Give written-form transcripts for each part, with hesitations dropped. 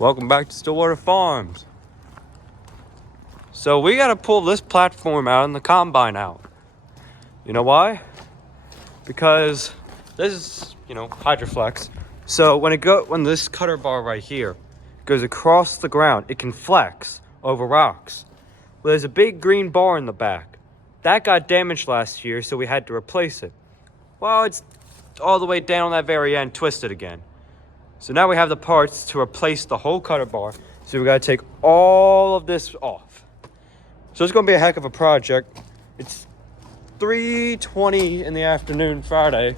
Welcome back to Stillwater Farms. So we gotta pull this platform out and the combine out. You know why? Because this is, Hydraflex. So when this cutter bar right here goes across the ground, it can flex over rocks. Well, there's a big green bar in the back. That got damaged last year, so we had to replace it. Well, it's all the way down on that very end, twisted again. So now we have the parts to replace the whole cutter bar. So we gotta take all of this off. So it's gonna be a heck of a project. It's 3:20 in the afternoon Friday.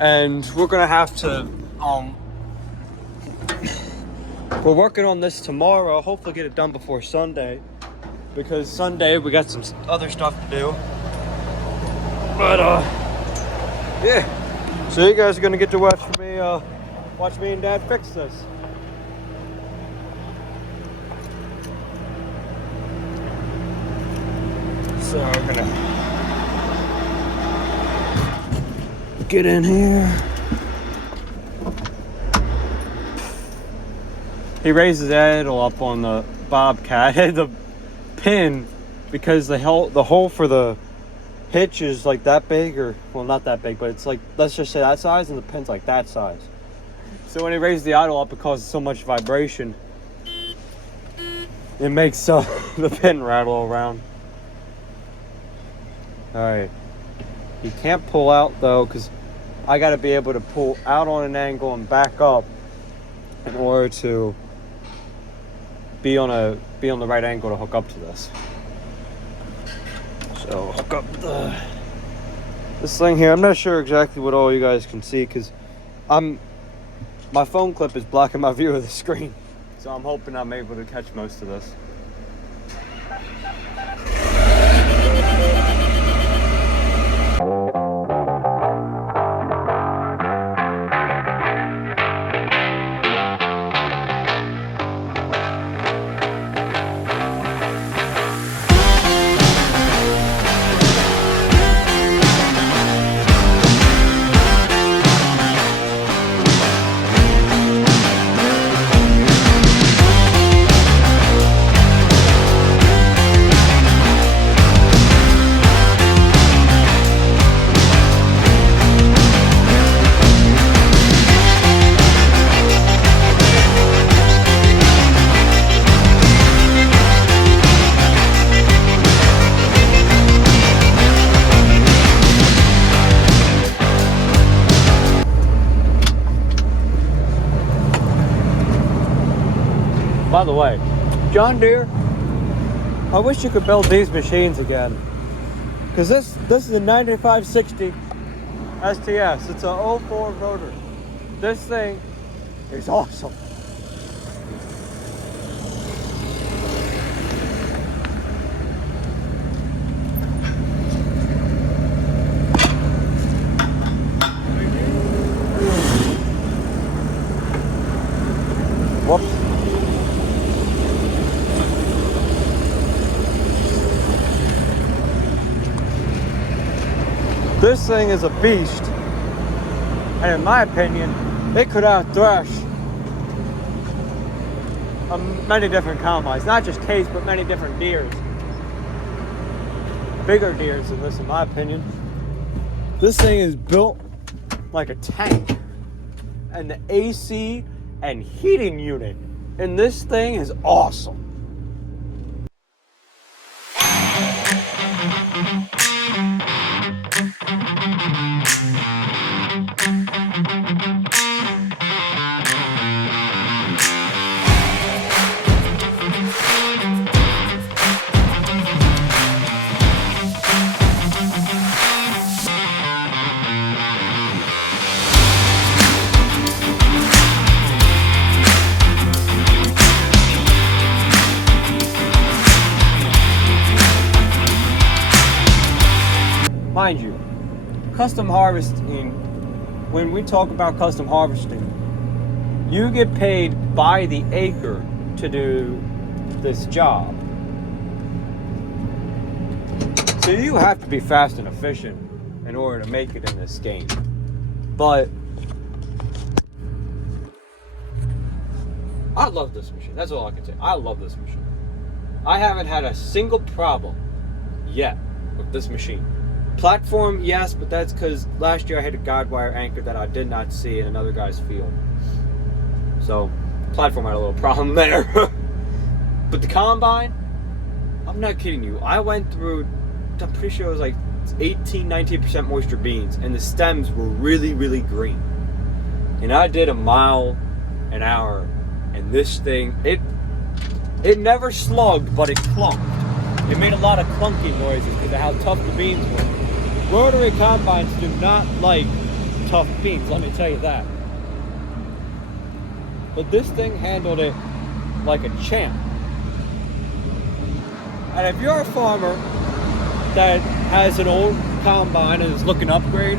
And we're gonna have to, we're working on this tomorrow. Hopefully get it done before Sunday. Because Sunday we got some other stuff to do. But, yeah. So you guys are gonna get to watch me and Dad fix this. So we're gonna get in here. He raised his idle up on the Bobcat, had the pin because the hole for the hitch is like that big, or well, not that big, but it's like, let's just say that size, and the pin's like that size. So when he raised the idle up, it causes so much vibration, it makes the pin rattle around. All right, you can't pull out though, because I got to be able to pull out on an angle and back up in order to be on the right angle to hook up to this. So hook up this thing here. I'm not sure exactly what all you guys can see because my phone clip is blocking my view of the screen. So I'm hoping I'm able to catch most of this. By the way, John Deere, I wish you could build these machines again. Because this is a 9560 STS. It's a 04 rotor. This thing is awesome. Whoops. This thing is a beast, and in my opinion, it could out-thrash many different combines, not just Case, but many different Deeres. Bigger Deeres than this, in my opinion. This thing is built like a tank, and the AC and heating unit in this thing is awesome. Mind you, custom harvesting, when we talk about custom harvesting, you get paid by the acre to do this job. So you have to be fast and efficient in order to make it in this game. But I love this machine. That's all I can say. I love this machine. I haven't had a single problem yet with this machine. Platform, yes, but that's because last year I had a guide wire anchor that I did not see in another guy's field. So, platform had a little problem there. But the combine, I'm not kidding you. I went through, I'm pretty sure it was like 18-19% moisture beans, and the stems were really, really green. And I did a mile an hour, and this thing, it never slugged, but it clunked. It made a lot of clunky noises because of how tough the beans were. Rotary combines do not like tough beans, let me tell you that. But this thing handled it like a champ. And if you're a farmer that has an old combine and is looking to upgrade,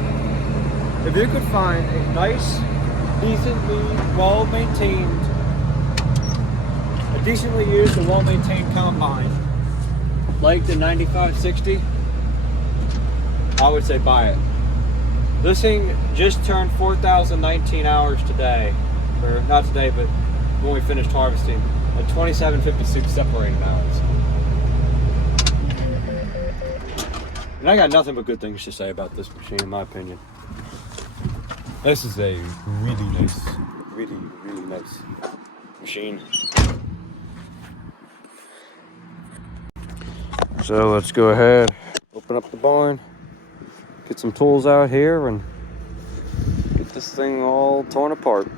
if you could find a nice, decently well-maintained, a decently used and well-maintained combine like the 9560, I would say buy it. This thing just turned 4,019 hours today, or not today, but when we finished harvesting, at 2,756 separating hours. And I got nothing but good things to say about this machine, in my opinion. This is a really nice, really nice machine. So let's go ahead, open up the barn, get some tools out here, and get this thing all torn apart.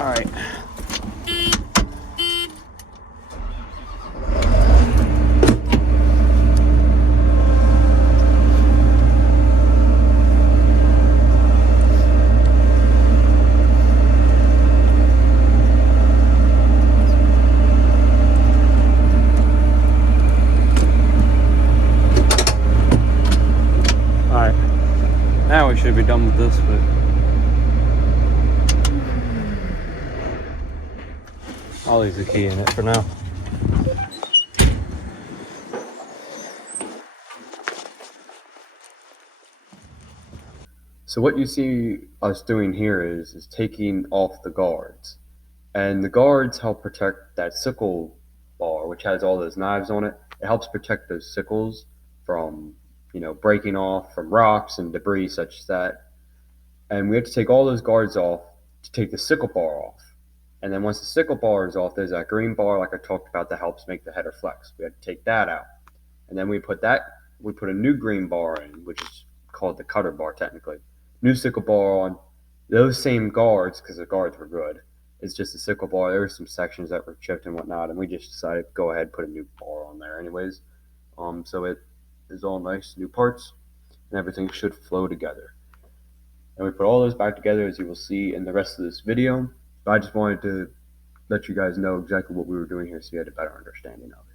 All right. Now we should be done with this, but I'll leave the key in it for now. So what you see us doing here is taking off the guards. And the guards help protect that sickle bar, which has all those knives on it. It helps protect those sickles from, breaking off from rocks and debris such as that. And we have to take all those guards off to take the sickle bar off. And then once the sickle bar is off, there's that green bar like I talked about that helps make the header flex. We have to take that out. And then we put a new green bar in, which is called the cutter bar technically. New sickle bar on those same guards, because the guards were good. It's just a sickle bar. There were some sections that were chipped and whatnot, and we just decided to go ahead and put a new bar on there anyways. So it is all nice, new parts, and everything should flow together. And we put all those back together, as you will see in the rest of this video. But I just wanted to let you guys know exactly what we were doing here so you had a better understanding of it.